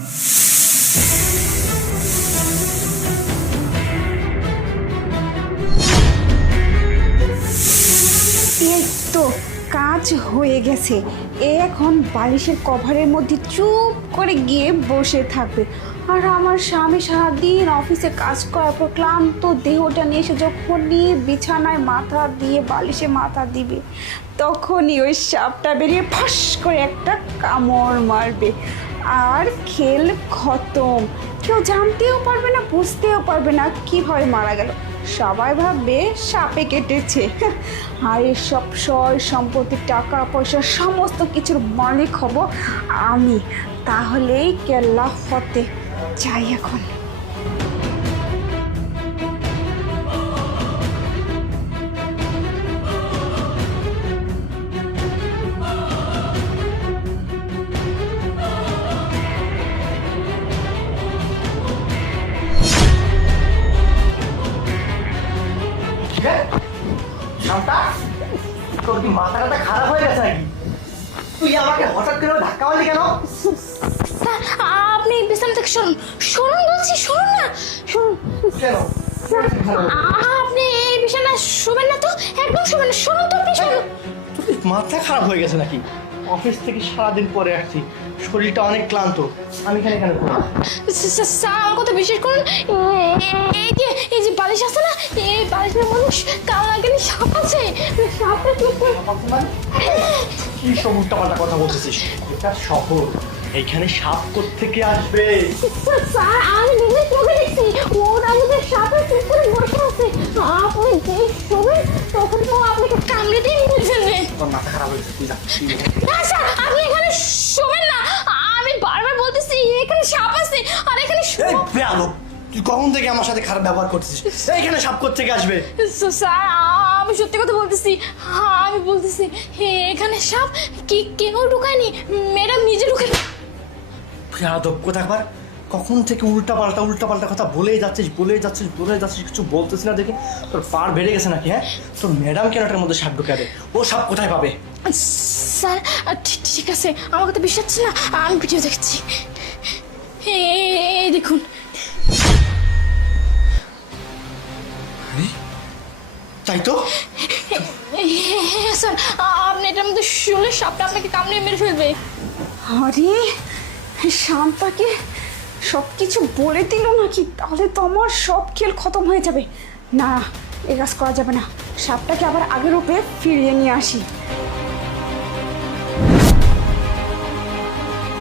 এই তো কাজ হয়ে গেছে। এখন বালিশের কভারের মধ্যে চুপ করে গিয়ে বসে থাকবে। আর আমার স্বামী সারাদিন অফিসে কাজ করার পর ক্লান্ত দেহটা নিয়ে এসে যখনই বিছানায় মাথা দিয়ে বালিশে মাথা দিবে, তখনই ওই সাপটা বেরিয়ে ফাঁস করে একটা কামড় মারবে, আর খেল খতম। কেউ জানতেও পারবে না, বুঝতেও পারবে না কীভাবে মারা গেল। সবাই ভাববে সাপে কেটেছে। আর এসব সয় সম্পত্তি, টাকা পয়সা, সমস্ত কিছুর মালিক হব আমি। তাহলেই কেল্লা ফতে। যাই এখন। শান্তা, তোর কি মাথাটা খারাপ হয়ে গেছে নাকি? তুই আমাকে হঠাৎ করে ধাক্কা মারলি কেন? স্যার, আপনি বিছানা থেকে শুনুন, শুনুন বলছি, শুনুন না, শুনুন। কেন? আপনি এই বিছানা শোবেন না তো, একদম শোবেন না, শুনুন তো, আপনি শুনুন। তোর কি মাথা খারাপ হয়ে গেছে নাকি? অফিস থেকে সারাদিন পরে আসছি, শরীরটা অনেক ক্লান্ত। আমি এখানে কেন? স্যার, আমার কথা বিশ্বাস করুন, এই যে বালিশ আছে না, এই বালিশের মধ্যে কাল লাগানি সাপ আছে। সাপটা চুপ করে। কি সব উল্টাপাল্টা কথা বলতেছিস? এটা শহর, এইখানে সাপ কোত্থেকে আসবে? স্যার, আমি নিজে চোখে দেখছি, ওর আমাদের সাপের চুপ করে বসে আছে। আপনি যে শোবেন তখন তো আপনাকে কামড়ে দিয়ে নিয়ে ফেলবে। তোর মাথা খারাপ হয়েছে, তুই যা। না স্যার, আপনি এখানে শোবেন না, আমি বারবার বলতেছি এখানে সাপ আছে, আর এখানে এই বেয়াদব, তুই কখন থেকে আমার সাথে খারাপ ব্যবহার করছিস? এইখানে সাপ কোত্থেকে আসবে? স্যার, আমি সত্যি কথা বলতেছি, আমি বলতেছি এখানে সাপ কেউ ঢুকায়নি, ম্যাডাম নিজে ঢুকে। বেয়াদব কোথাকার, কখন থেকে উল্টাপাল্টা কথা বলেই যাচ্ছিস, কিছু বলতেছিস না দেখে? তোর পার বেড়ে গেছে নাকি? হ্যাঁ, তোর ম্যাডাম কেন এটার মধ্যে সাপ ঢুকাবে? ও সাপ কোথায় পাবে? স্যার, ঠিক আছে, আমার কথা বিশ্বাস হচ্ছে না, আমি ভিডিও দেখছি। এই দেখুন। তাই তো। হ্যাঁ স্যার, আপনি এটার মধ্যে শুলে সাপটা আপনাকে কামড়ে মেরে ফেলবে। আরে শান্তাকে সব কিছু বলে দিল নাকি? তাহলে তো আমার সব খেল খতম হয়ে যাবে। না, এ কাজ করা যাবে না। সাপটাকে আবার আগের রূপে ফিরিয়ে নিয়ে আসি।